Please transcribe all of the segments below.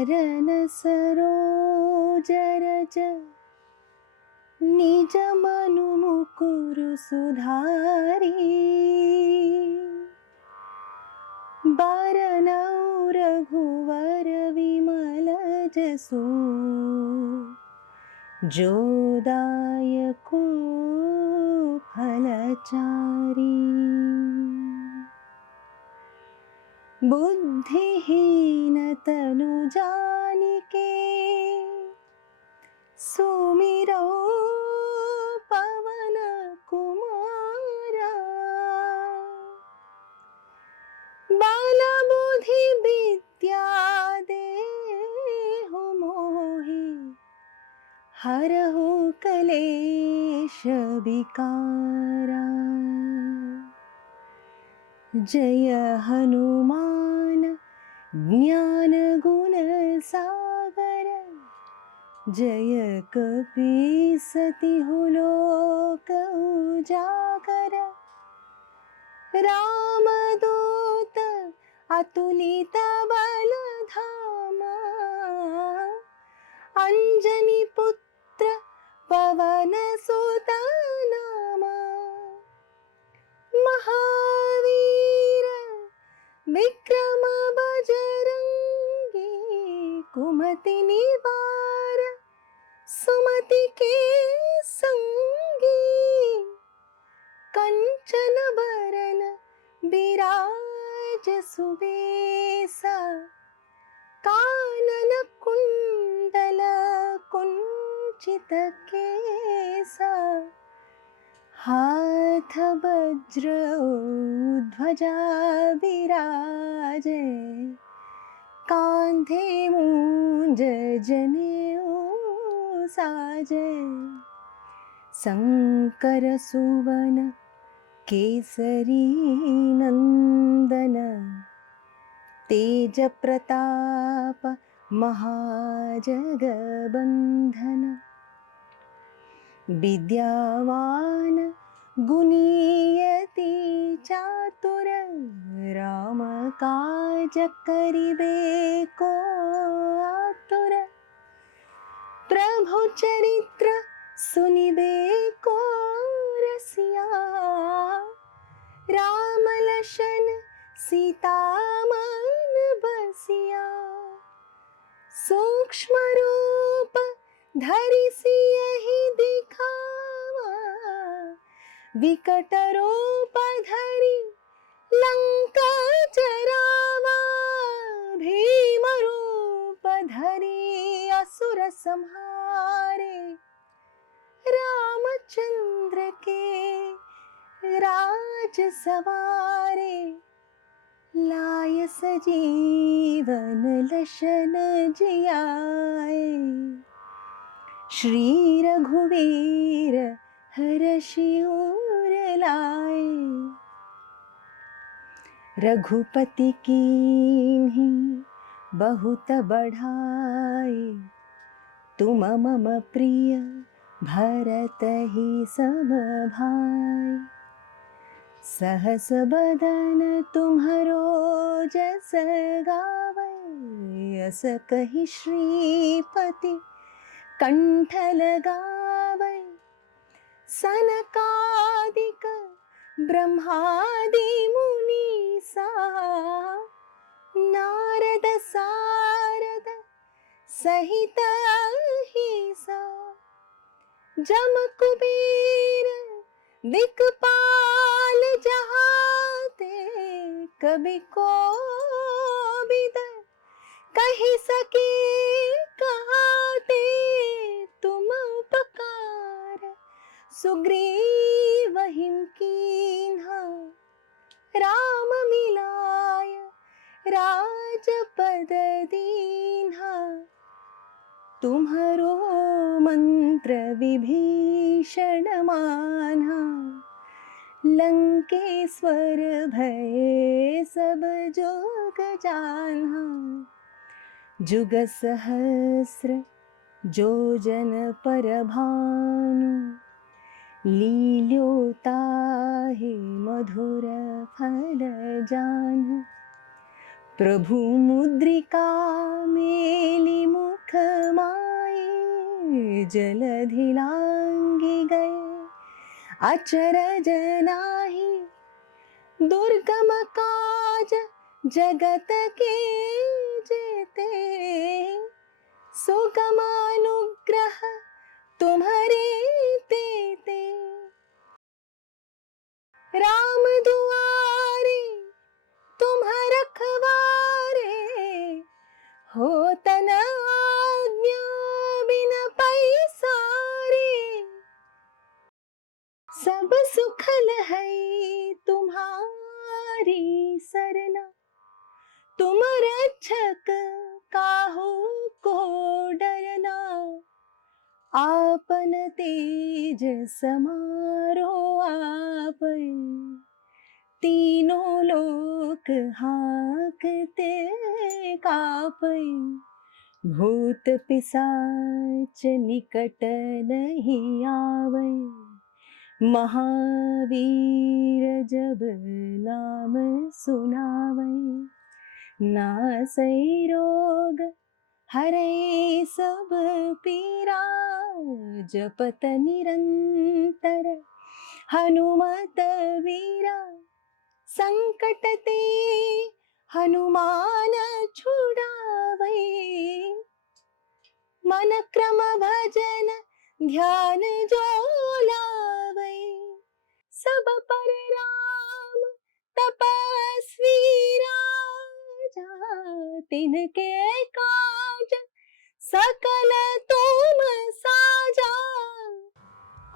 चरण सरोज रज निज मनु मुकुरु सुधारी बारनौ रघुवर विमल जसु जो दायको फलचारी बुद्धिहीन तनु जानिके सुमिरौ पवन कुमारा बाल बुद्धि विद्या देहु मोहि हरहु कलेश विकारा जय हनुमान ज्ञान गुण सागर जय कपीसतिहु लोक उजागर रामदूत अतुलित बल धामा अंजनी पुत्र पवन सुत नामा महावीर विक्रम बजरंगी कुमति निवार सुमति के संगी कंचन बरन बिराज सुबेसा कानन कुंडल कुंचित केसा हाथ वज्र ध्वजा विराजे कांधे मूंज जनेऊ साजे शंकर सुवन केसरी नंदन तेज प्रताप महाजगबंधन विद्यावान गुणीयति चातुर राम काज करिबे को आतुर प्रभु चरित्र सुनिबे को रसिया राम लशन सीता मन बसिया सूक्ष्म रूप धरि सियहि दिखावा विकट रूप धरि लंका जरावा भीम रूप धरि असुर संहारे रामचंद्र के राज सवारे लाय सजीवन लशन जियाए श्री रघुवीर हर्षि उर लाए रघुपति कीन्ही बहुत बढ़ाए तुम मम प्रिय भरत ही सम भाई सहस बदन तुम्हरो जस गावै अस कहि श्रीपति कंठ लगावै सनकादिक ब्रह्मादि मुनीसा नारद सारद सहित अहिसा जम कुबेर दिक्पाल जहाते कभी कोविद कहि सके कहाते तुम उपकार सुग्रीव हिम कीन्हा राम मिलाय राजपद दीन्हा तुम्हरो मंत्र विभीषण मान्हा लंकेश्वर भय सब जोग जान्हा जुग सहस्र जो जन पर भानु लील्योताहि मधुर फल जानु प्रभु मुद्रिका मेली मुख माये, जलधि लांघि गए अचरज नाही, दुर्गम काज जगत के जेते, सुगम अनुग्रह तुम्हारे तेते। राम दुआरे तुम रखवारे, हो तन आज्ञा बिन पैसारे, सब सुखल है तुम्हारी सरना, तुम रक्षक काहू को डरना, आपन तेज समारो आपै, तीनों लोक हांकते कापै, भूत पिशाच निकट नहीं आवै, महावीर जब नाम सुनावै, नासै रोग हरै सब पीरा, जपत निरंतर हनुमत वीरा, संकट ते हनुमान छुड़ावै, मन क्रम भजन ध्यान जो लावै, सब पर राम तपस्वी राजा, तिनके काज सकल तुम साजा,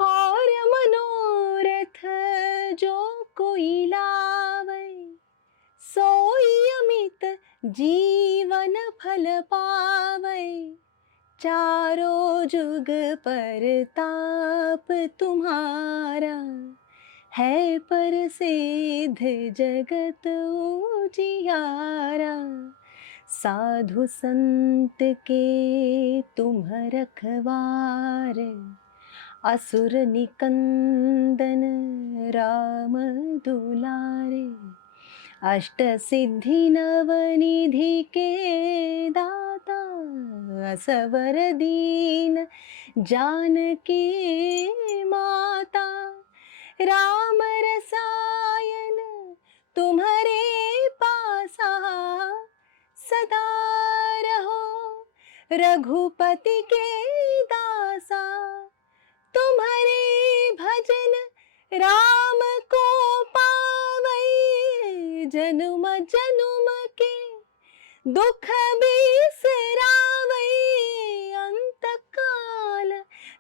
और मनोरथ जो कोई लावै, सोई अमित जीवन फल पावै, चारों जुग परताप तुम्हारा, है प्रसिद्ध जगत उजियारा, साधु संत के तुम रखवार, असुर निकंदन राम दुलारे, अष्ट सिद्धि नवनिधि के दाता, असवर दीन जानकी माता, राम रसायन तुम्हारे पासा, सदा रहो रघुपति के दासा, तुम्हारे भजन राम को पावै, जनुम जनुम के दुख बिसरावै, अंत काल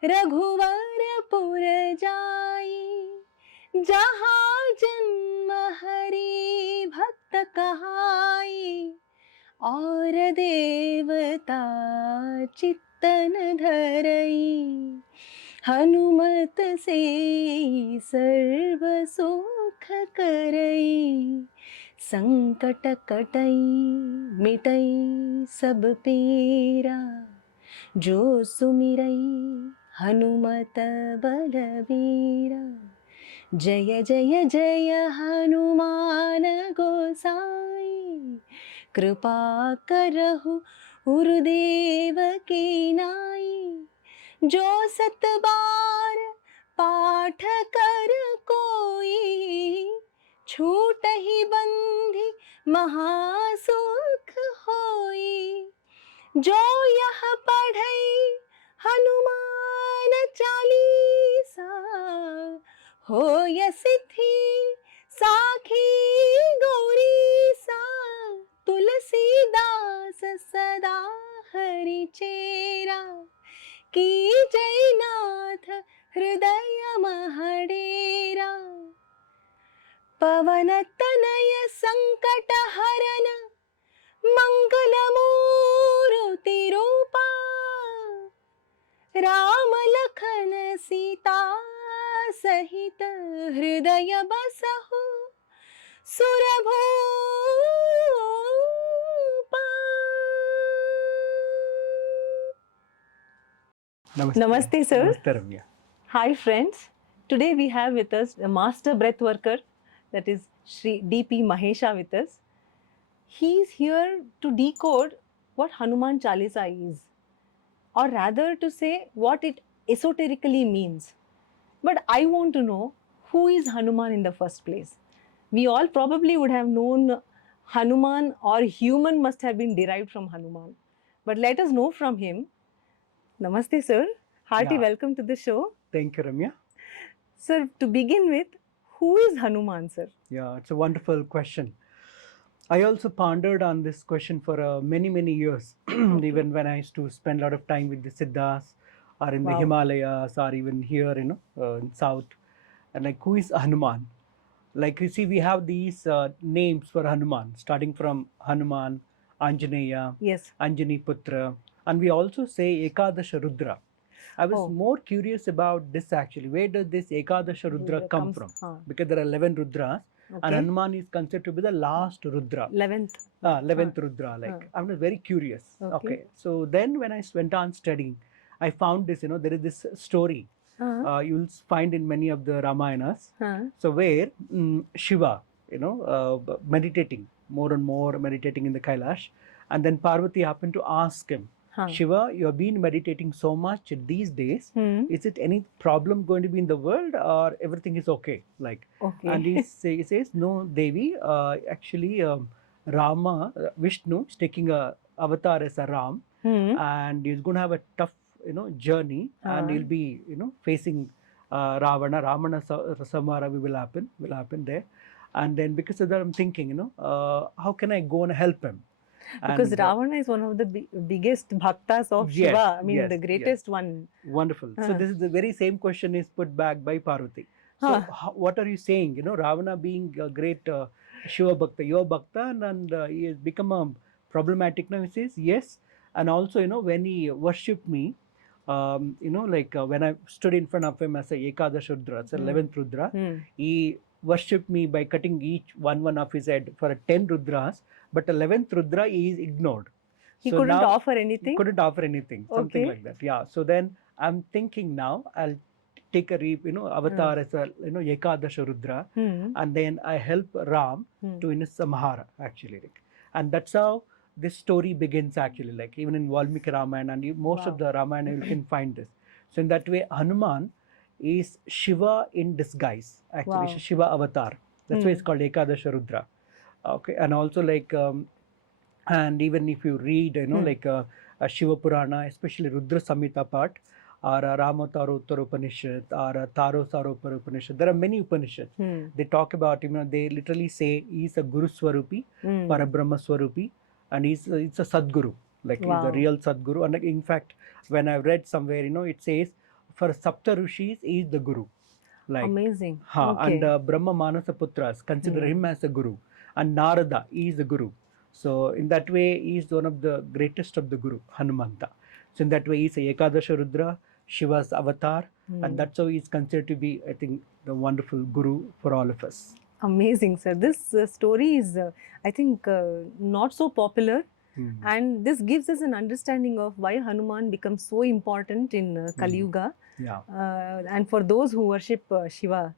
रघुवर पुर जाई, जहाँ जन्म हरि भक्त कहाई, और देवता चित्तन धरई, हनुमत से सर्व सुख करई, संकट कटई मिटई सब पीरा, जो सुमिरई हनुमत बलवीरा, जय जय जय हनुमान गोसाई, कृपा करहु गुरुदेव की नाई, जो सत बार पाठ कर कोई, छूट ही बंधि महासुख होई, जो यह पढ़ई हनुमान चालीसा, होय सिद्धि साखी गौरीसा, तुलसीदास सदा हरि चेरा, की जयनाथ हृदय महडेरा, पवन तनय संकट हरन मंगल मूर्ति रूपा, राम लखन सीता सहित हृदय बसहु सुरभूपा। Namaste sir. Namaste Ramya. Hi friends. Today we have with us a master breath worker, that is Shri D.P. Mahesha with us. he's here to decode what Hanuman Chalisa is, or rather to say what it esoterically means. But I want to know, who is Hanuman in the first place? We all probably would have known Hanuman, or human must have been derived from Hanuman. But let us know from him. Namaste, sir. Hearty Yeah. welcome to the show. Thank you, Ramya. Sir, to begin with, who is Hanuman, sir? Yeah, it's a wonderful question. I also pondered on this question for many years, even when I used to spend a lot of time with the Siddhas or in the Wow. Himalayas or even here, in South. And like, who is Hanuman? Like you see, we have these names for Hanuman, starting from Hanuman, Anjaneya, Yes. Anjani Putra, and we also say Ekadasha Rudra. I was Oh. more curious about this actually. Where does this Ekadasha Rudra Rudra come comes- from? huh. Because there are 11 Rudras, and Okay. Hanuman is considered to be the last Rudra. 11th. 11th Rudra. Like I was very curious. Okay. So then when I went on studying, I found this. There is this story you'll find in many of the Ramayanas. So where Shiva, meditating more and more, meditating in the Kailash, and then Parvati happened to ask him, Shiva, you have been meditating so much these days. Is it any problem going to be in the world, or everything is okay? Like, Okay. and he says, no, Devi. Actually, Rama, Vishnu is taking a avatar as a Ram, and he's going to have a tough, journey, and he'll be, facing Ravana. Ramana Samara will happen there, and then because of that, I'm thinking, how can I go and help him? Because And, Ravana is one of the biggest bhaktas of Yes, Shiva. I mean, yes, the greatest one. Wonderful. So this is the very same question is put back by Parvati. So what are you saying? Ravana being a great Shiva Bhakta, your Bhakta, and he has become a problematic now. He says yes, and also when he worshipped me, when I stood in front of him as a Ekadash Rudra, as a 11th Rudra, he worshipped me by cutting each one of his head for 10 Rudras, but 11th Rudra he is ignored. He So couldn't now offer anything? Couldn't offer anything, something Okay. like that. Yeah. So then I'm thinking now I'll take a avatar as a Ekadasha Rudra, and then I help Ram to Samhara actually, and that's how this story begins actually. Like even in Valmiki Ramayana and most of the Ramayana you can find this. So in that way, Hanuman is Shiva in disguise. Actually, Wow. Shiva avatar. That's why it's called Ekadasha Rudra. Okay, and also and even if you read, like a Shiva Purana, especially Rudra Samhita part, or a Ramatara Upanishad, or a Taro Saropara Upanishad, there are many Upanishads. They talk about, they literally say he's a Guru Swarupi, Parabrahma Swarupi, and it's a Sadguru, like he's a real Sadguru. And in fact, when I read somewhere, it says for Sapta Rishis, he is the Guru. Like, amazing. And Brahma Manasa Putras consider him as a Guru, and Narada, he is the Guru. So in that way, he is one of the greatest of the Guru, Hanumanta. So in that way, he is a Ekadasha Rudra, Shiva's avatar, and that's how he is considered to be, I think, the wonderful Guru for all of us. Amazing, sir. This story is, I think, not so popular. And this gives us an understanding of why Hanuman becomes so important in Kali Yuga. Yeah. And for those who worship Shiva.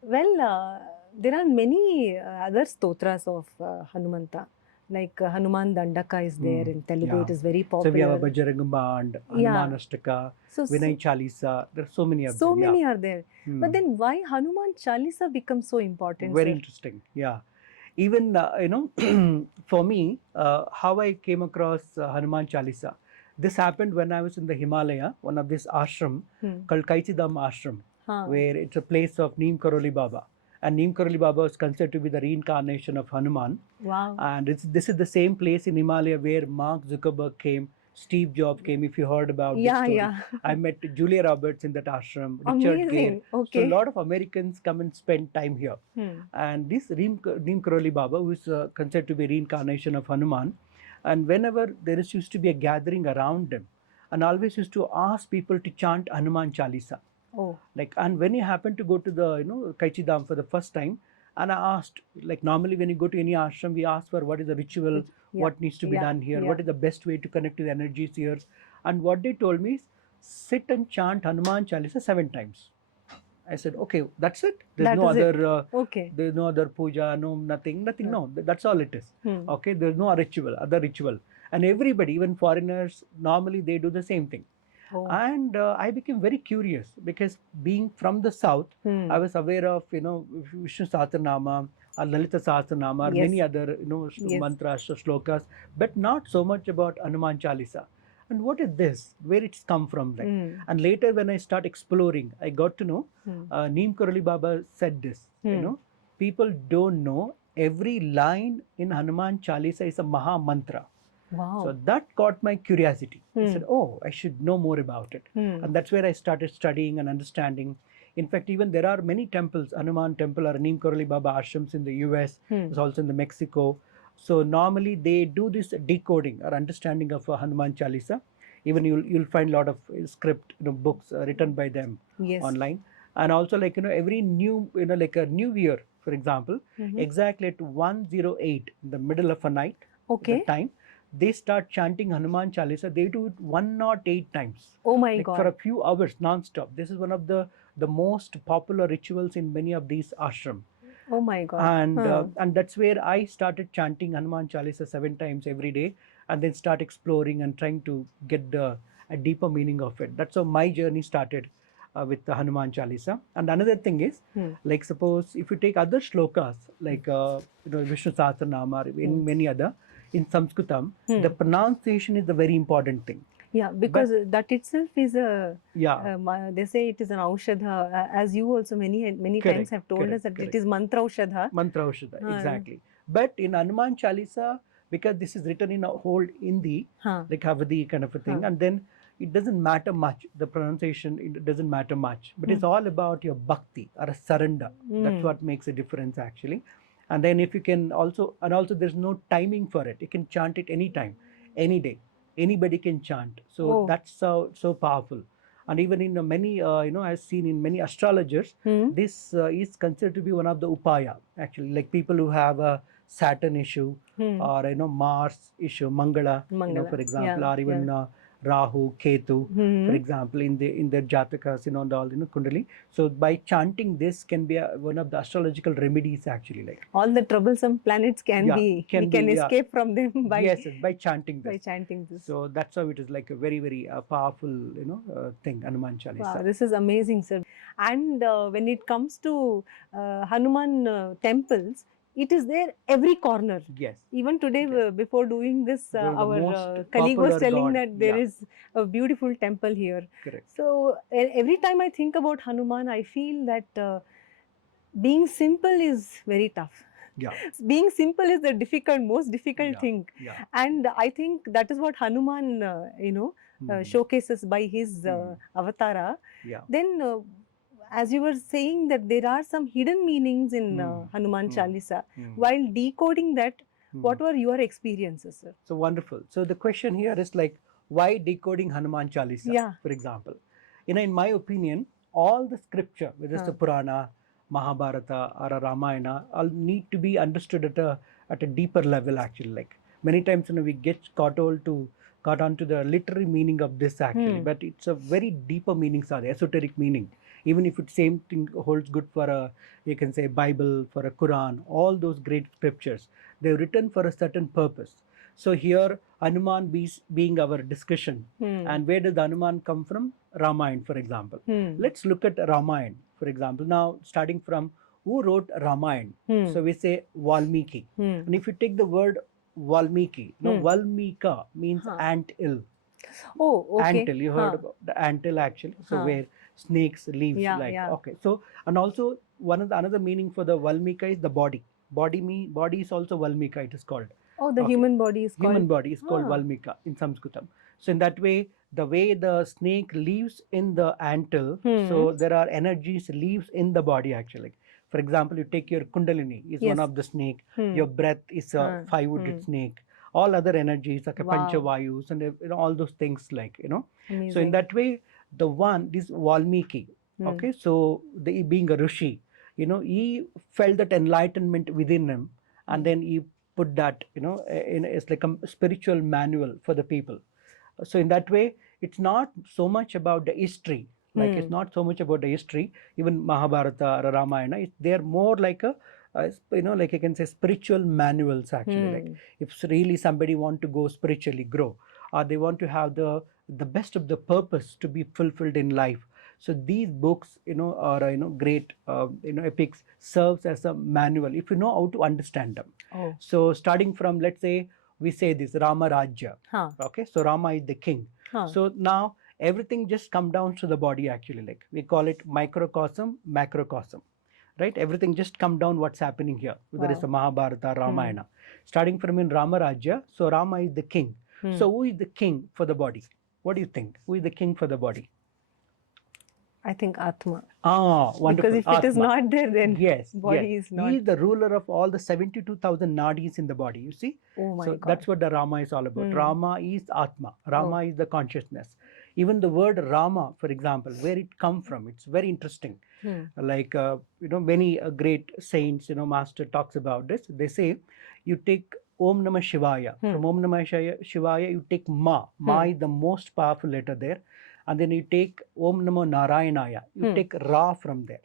Well, there are many other stotras of Hanumanta. Like Hanuman Dandaka is there in Telugu. It is very popular. So we have a Bajrang Band, Hanuman Ashtaka, Vinay Chalisa. There are so many of them. So many are there. But then why Hanuman Chalisa becomes so important? Very interesting. Yeah. Even, for me, how I came across Hanuman Chalisa, this happened when I was in the Himalaya, one of this ashram called Kaichidam Ashram, where it's a place of Neem Karoli Baba. And Neem Karoli Baba is considered to be the reincarnation of Hanuman. Wow. And this is the same place in Himalaya where Mark Zuckerberg came, Steve Jobs came, if you heard about this story. Yeah. I met Julia Roberts in that ashram, Richard Gere. Okay. So a lot of Americans come and spend time here. And this Neem Karoli Baba, who is considered to be a reincarnation of Hanuman, and whenever there used to be a gathering around him, and always used to ask people to chant Hanuman Chalisa. Oh. Like, and when he happened to go to the Kaichidam for the first time, and I asked, like normally when you go to any ashram, we ask for what is the ritual, what needs to be done here, what is the best way to connect to the energies here. And what they told me is sit and chant Hanuman Chalisa 7 times. I said, okay, that's it. There's That no is it. other. Okay. There's no other puja, no nothing. Hmm. No, that's all it is. Hmm. Okay, there's no other ritual, and everybody, even foreigners, normally they do the same thing. Oh. And I became very curious because being from the south, Hmm. I was aware of Vishnu Sahasranama or Lalita Sahasranama or Yes. many other Yes. mantras or shlokas, but not so much about Hanuman Chalisa. And what is this? Where it's come from? Like, Hmm. and later when I start exploring, I got to know Hmm. Neem Karoli Baba said this. Hmm. People don't know every line in Hanuman Chalisa is a Maha Mantra. Wow. So that caught my curiosity. I Hmm. said, oh, I should know more about it. Hmm. And that's where I started studying and understanding. In fact, even there are many temples, Hanuman temple or Neem Karoli Baba ashrams in the US, Hmm. there's also in the Mexico. So normally they do this decoding or understanding of Hanuman Chalisa. Even you'll find a lot of script books written by them Yes. online. And also every new, like a new year, for example, Mhm. exactly at 108 in the middle of a night, Okay. the time, they start chanting Hanuman Chalisa. They do it 108 times. Oh my Like God. for a few hours non-stop. This is one of the most popular rituals in many of these ashram. Oh my God. And that's where I started chanting Hanuman Chalisa 7 times every day, and then start exploring and trying to get a deeper meaning of it. That's how my journey started with the Hanuman Chalisa. And another thing is, Hmm. like suppose if you take other shlokas like Vishnu Sahasranama or in many other in Sanskritam, Hmm. the pronunciation is the very important thing. Yeah, because that itself is a. Yeah. They say it is an aushadha, as you also many times Correct, have told us correct, that it is mantra aushadha. Mantra Aushadha, Ah. exactly. But in Hanuman Chalisa, because this is written in a whole Hindi, Huh. like Havadi kind of a thing, Huh. and then it doesn't matter much. The pronunciation, it doesn't matter much. But it's all about your bhakti or a surrender. That's what makes a difference actually. And then if you can also, and also there's no timing for it. You can chant it anytime, any day. Anybody can chant. So Oh. that's so powerful. And even in many, I've seen in many astrologers, Hmm. this is considered to be one of the upaya actually, like people who have a Saturn issue Hmm. or Mars issue, Mangala, Mangala, for example, yeah, or even Rahu, Ketu, Hmm. for example, in their jatakas, and all, Kundali. So by chanting this can be one of the astrological remedies actually, like. All the troublesome planets we be, can yeah. escape from them by Yes, by chanting this. by chanting this. So that's how it is like a very, very powerful, thing, Hanuman Chalisa. Wow, this is amazing, sir. And when it comes to Hanuman temples, it is there every corner. Yes. Even today, Yes. before doing this, They are the our most colleague was popular telling god. that there Yeah. is a beautiful temple here. Correct. So every time I think about Hanuman, I feel that being simple is very tough. Yeah. Being simple is the most difficult Yeah. thing. Yeah. And I think that is what Hanuman, showcases by his avatara. Yeah. Then, as you were saying, that there are some hidden meanings in Hanuman Mm. Chalisa. Mm. While decoding that, Mm. what were your experiences, sir? So wonderful. So the question here is like, why decoding Hanuman Chalisa, Yeah. for example? In my opinion, all the scripture, whether it's the Purana, Mahabharata, or a Ramayana, all need to be understood at a deeper level actually. Like many times, we get caught onto the literary meaning of this actually, but it's a very deeper meaning, the esoteric meaning. Even if it same thing holds good for you can say Bible, for a Quran, all those great scriptures, they're written for a certain purpose. So here Hanuman being our discussion, and where does the Hanuman come from? Ramayana, for example. Let's look at Ramayana, for example. Now starting from who wrote Ramayana? So we say Valmiki. And if you take the word Valmiki, Valmika means ant hill. Oh, okay. Ant hill, you heard about the ant hill actually. So where snakes live, okay. So and also another meaning for the Valmika is the body. Body is also Valmika, it is called. Oh, the human body is called. Human body is called Valmika in Sanskritam. So in that way, the way the snake lives in the anthill, so there are energies lives in the body actually. For example, you take your Kundalini is one of the snake. Your breath is a 5-wooded snake. All other energies like a Panchavayus and all those things Amazing. So in that way, this Valmiki, okay, so being a Rishi, he felt that enlightenment within him, and then he put that, it's like a spiritual manual for the people. So in that way, it's not so much about the history, Like it's not so much about the history. Even Mahabharata or Ramayana, they're more like a like I can say spiritual manuals actually. Like if really somebody want to go spiritually grow, or they want to have the best of the purpose to be fulfilled in life. So these books, are great, epics serves as a manual if you know how to understand them. Oh. So starting from, let's say, we say this Rama Rajya. Huh. Okay, so Rama is the king. Huh. So now everything just come down to the body actually. Like we call it microcosm, macrocosm. Right? Everything just come down what's happening here. Whether it's a Mahabharata, Ramayana. Starting from in Rama Rajya, so Rama is the king. So who is the king for the body? What do you think? Who is the king for the body? I think Atma. Ah, wonderful. Because if it is Atma. not there, then Yes, body yes. is not. He is the ruler of all the 72,000 nadis in the body, you see. Oh my So God. that's what the Rama is all about. Rama is Atma. Rama is the consciousness. Even the word Rama, for example, where it come from, it's very interesting. Like, many great saints, master talks about this. They say, you take Om Namah Shivaya. From Om Namah Shivaya, you take Ma. Ma is the most powerful letter there. And then you take Om Namo Narayanaya. You take Ra from there.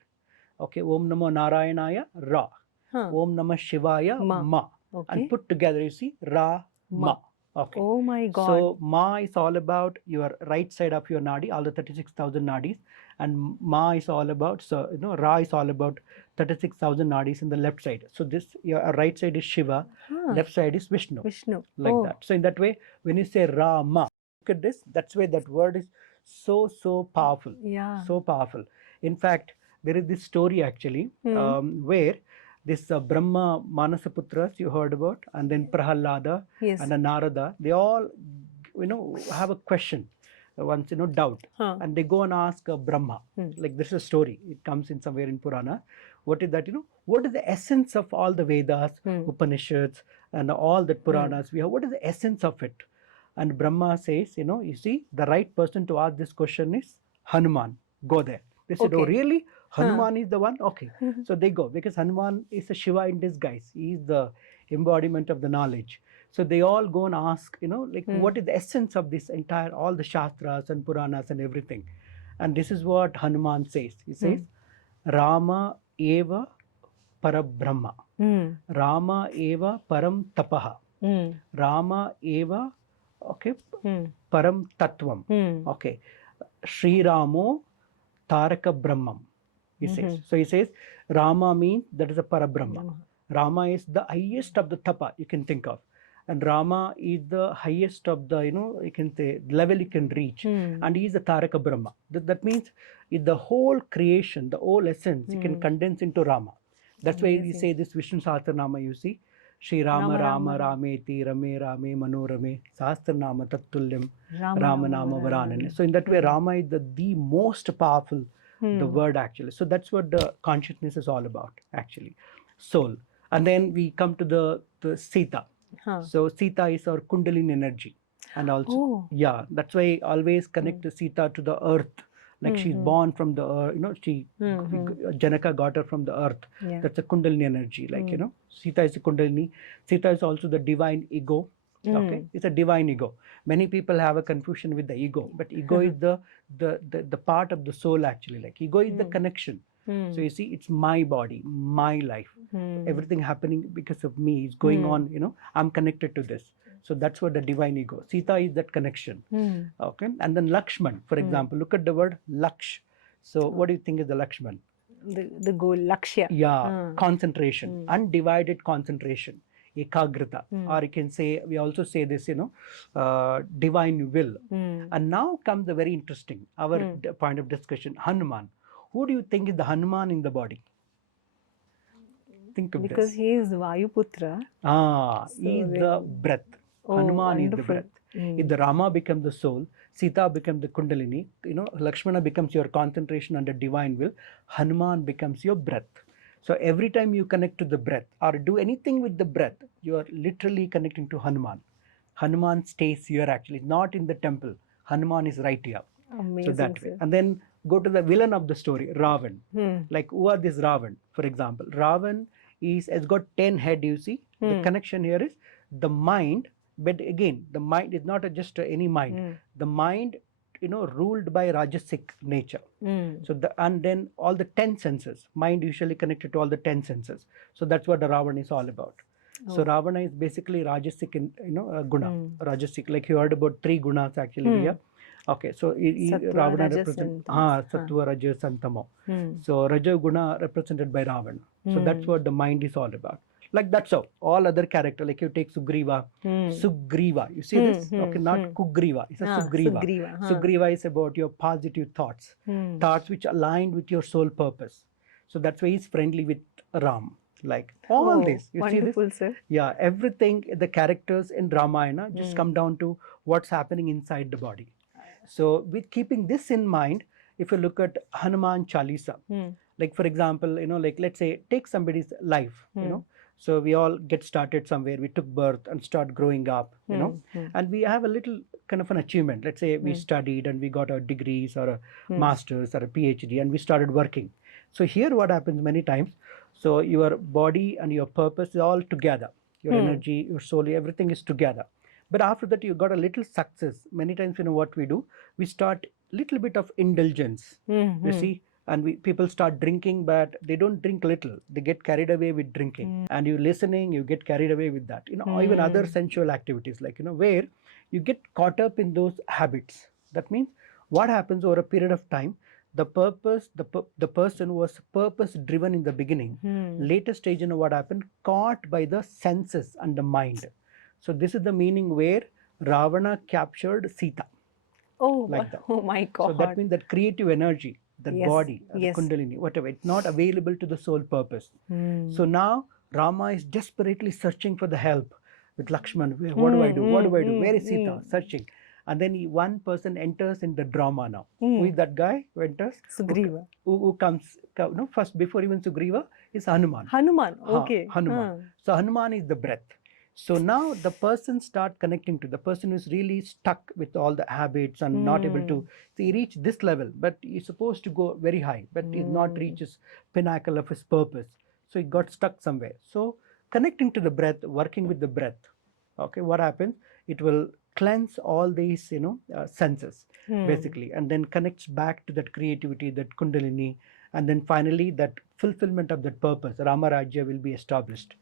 Okay, Om Namo Narayanaya, Ra. Om Namah Shivaya, Ma. Okay. And put together, you see, Ra, Ma. Okay. Oh my God. So Ma is all about your right side of your nadi, all the 36,000 nadis, and Ma is all about, so Ra is all about 36,000 nadis in the left side. So this, your right side is Shiva, left side is Vishnu. Vishnu. Like that. So in that way, when you say Rama, look at this, that's why that word is so powerful. Yeah. So powerful. In fact, there is this story actually where this Brahma Manasaputras you heard about, and then Prahalada and then Narada, they all have a question, once doubt, and they go and ask Brahma. Like this is a story, it comes in somewhere in Purana. What is that? What is the essence of all the Vedas, Upanishads, and all the Puranas we have? What is the essence of it? And Brahma says, you see, the right person to ask this question is Hanuman. Go there. They said, oh really? Hanuman is the one? Okay. So they go, because Hanuman is a Shiva in disguise. He is the embodiment of the knowledge. So they all go and ask, what is the essence of this entire, all the Shastras and Puranas and everything. And this is what Hanuman says. He says, Rama eva parabrahma. Rama eva param tapaha. Rama eva, okay, param tattvam. Okay. Sri Ramo Taraka Brahmam. He says. So he says, Rama means that is a Parabrahma. Rama is the highest of the tapa you can think of. And Rama is the highest of the, you can say, level you can reach. And he is the Taraka Brahma. That means the whole creation, the whole essence, you can condense into Rama. That's why we say this Vishnu Sahasranama, you see. Shri Rama Rama Rameti Rame Rame Manorame Sahasranama Tattulyam Rama Nama Varanane. So in that way, Rama is the most powerful the word actually. So that's what the consciousness is all about actually. Soul. And then we come to the Sita. So Sita is our Kundalini energy. And also, yeah, that's why I always connect the Sita to the earth. Like she's born from the earth, Janaka got her from the earth. That's a Kundalini energy. Like, Sita is a Kundalini. Sita is also the divine ego. Okay, it's a divine ego. Many people have a confusion with the ego, but ego is the part of the soul actually. Like ego is the connection. So you see, it's my body, my life. Everything happening because of me is going on. I'm connected to this. So that's what the divine ego. Sita is that connection. Okay, and then Lakshman, for example, look at the word Laksh. So what do you think is the Lakshman? The goal, Lakshya. Yeah, concentration, undivided concentration. Ekagrita, or you can say, we also say this, divine will. And now comes the very interesting, our point of discussion, Hanuman. Who do you think is the Hanuman in the body? Think of because this. he is Vayuputra. He is the breath. Hanuman is the breath. If the Rama becomes the soul, Sita becomes the Kundalini, Lakshmana becomes your concentration under divine will, Hanuman becomes your breath. So every time you connect to the breath or do anything with the breath, you are literally connecting to Hanuman. Hanuman stays here actually, not in the temple. Hanuman is right here. Amazing. So that way. And then go to the villain of the story, Ravan. Like who are this Ravan? For example, Ravan has got 10 head, you see. The connection here is the mind, but again, the mind is not just any mind. The mind, ruled by Rajasic nature. Mm. So and then all the 10 senses, mind usually connected to all the 10 senses. So that's what the Ravana is all about. So Oh. Ravana is basically Rajasic in guna. Mm. Rajasic, like you heard about 3 gunas actually Hmm. here. Okay, so Sattva, Ravana Rajas, represents and Tamas. Sattva, Rajas and Tamo. Mm. So Raja Guna represented by Ravana. So that's Hmm. what the mind is all about. Like that's how all other character, like you take Sugriva, Hmm. Sugriva. You see this? Okay, not Kugriva. It's a Sugriva. Sugriva. Huh. Sugriva is about your positive thoughts, Hmm. thoughts which aligned with your soul purpose. So that's why he's friendly with Ram. Like all Oh, this, you see this? wonderful, sir. Yeah, everything, the characters in Ramayana just Hmm. come down to what's happening inside the body. So with keeping this in mind, if you look at Hanuman Chalisa, Hmm. like for example, like let's say take somebody's life, so we all get started somewhere, we took birth and start growing up, and we have a little kind of an achievement. Let's say we studied and we got our degrees or a master's or a PhD and we started working. So here what happens many times, so your body and your purpose is all together, your energy, your soul, everything is together. But after that you got a little success. Many times what we do, we start little bit of indulgence, you see, and people start drinking, but they don't drink little, they get carried away with drinking. And you listening, you get carried away with that, even other sensual activities, like where you get caught up in those habits. That means what happens over a period of time, the purpose, the person who was purpose driven in the beginning, later stage, what happened, caught by the senses and the mind. So this is the meaning where Ravana captured Sita. Oh, like that. Oh my God. So that means that creative energy, that Yes, body, yes. the Kundalini, whatever, it's not available to the soul purpose. So now Rama is desperately searching for the help with Lakshman. What do I do? What do I do? Where is Sita? Searching. And then one person enters in the drama now. Who is that guy who enters? Sugriva. Who comes, first before even Sugriva is Hanuman. Hanuman. Okay. Hanuman. So Hanuman is the breath. So now the person start connecting to the person who is really stuck with all the habits and not able to reach this level, but he's supposed to go very high, but he's not reach his pinnacle of his purpose. So he got stuck somewhere. So connecting to the breath, working with the breath. Okay, what happens? It will cleanse all these, senses basically, and then connects back to that creativity, that Kundalini, and then finally that fulfillment of that purpose, Rama Rajya will be established.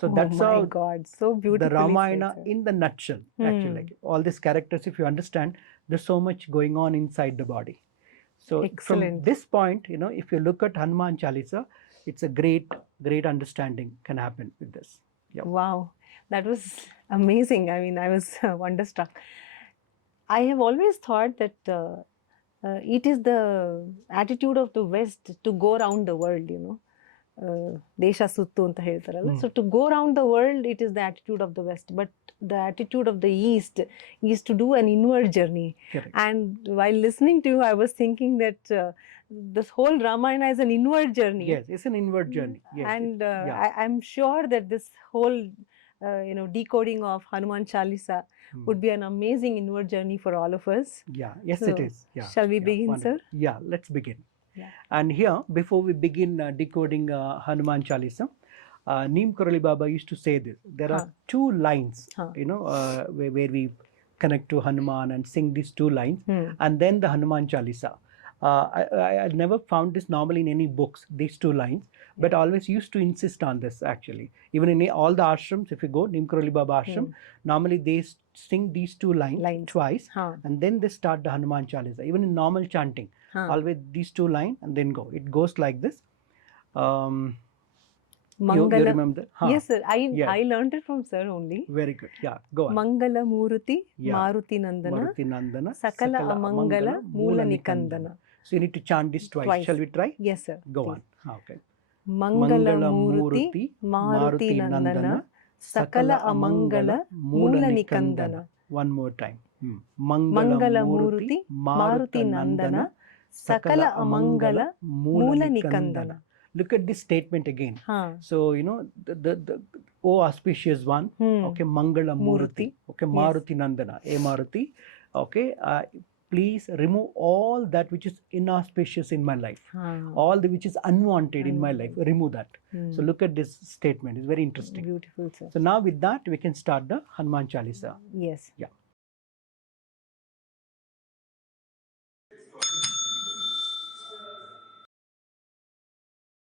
So that's my how God, so beautiful. the Ramayana in the nutshell, actually, like all these characters, if you understand, there's so much going on inside the body. So Excellent. from this point, if you look at Hanuman Chalisa, it's a great understanding can happen with this. Yeah. Wow, that was amazing. I mean, I was wonderstruck. I have always thought that it is the attitude of the West to go around the world, ದೇಶ ಸುತ್ತು ಅಂತ ಹೇಳ್ತಾರಲ್ಲ. So to go around the world, it is the attitude of the West, but the attitude of the East is to do an inward journey. Correct. And while listening to you, I was thinking that this whole Ramayana is an inward journey. Yes, it's an inward journey. Yes, And I'm sure that this whole decoding of Hanuman Chalisa would be an amazing inward journey for all of us. Yeah, yes, So, it is. Yeah. shall we begin, wonderful. sir? Yeah, let's begin. Yeah. And here, before we begin decoding Hanuman Chalisa, Neem Karoli Baba used to say this. There are two lines, where we connect to Hanuman and sing these two lines, and then the Hanuman Chalisa. I never found this normally in any books, these two lines, but always used to insist on this actually. Even in all the ashrams, if you go, Neem Karoli Baba ashram, normally they sing these two lines. Twice, and then they start the Hanuman Chalisa. Even in normal chanting, always these two lines and then go. It goes like this. You remember? Yes, sir. Yes. I learned it from sir only. Very good. Yeah, go on. Mangala Muruti, Yeah. Maruti Nandana, Maruti Nandana, Sakala Amangala, Moola Nikandana. So you need to chant this twice. Shall we try? Yes, sir. Go please. on. Okay. Mangala Muruti, Maruti Nandana, Sakala Amangala, Moola Nikandana. One more time. Mangala Muruti, Maruti Nandana, Sakala Amangala, Moola Nikandana. Look at this statement again. So, the O auspicious one, okay, Mangala Muruti, okay, Maruti Nandana, A Maruti, okay, please remove all that which is inauspicious in my life, all the which is unwanted in my life, remove that. So look at this statement, it's very interesting. Beautiful, sir. So now with that, we can start the Hanuman Chalisa. Yes. Yeah.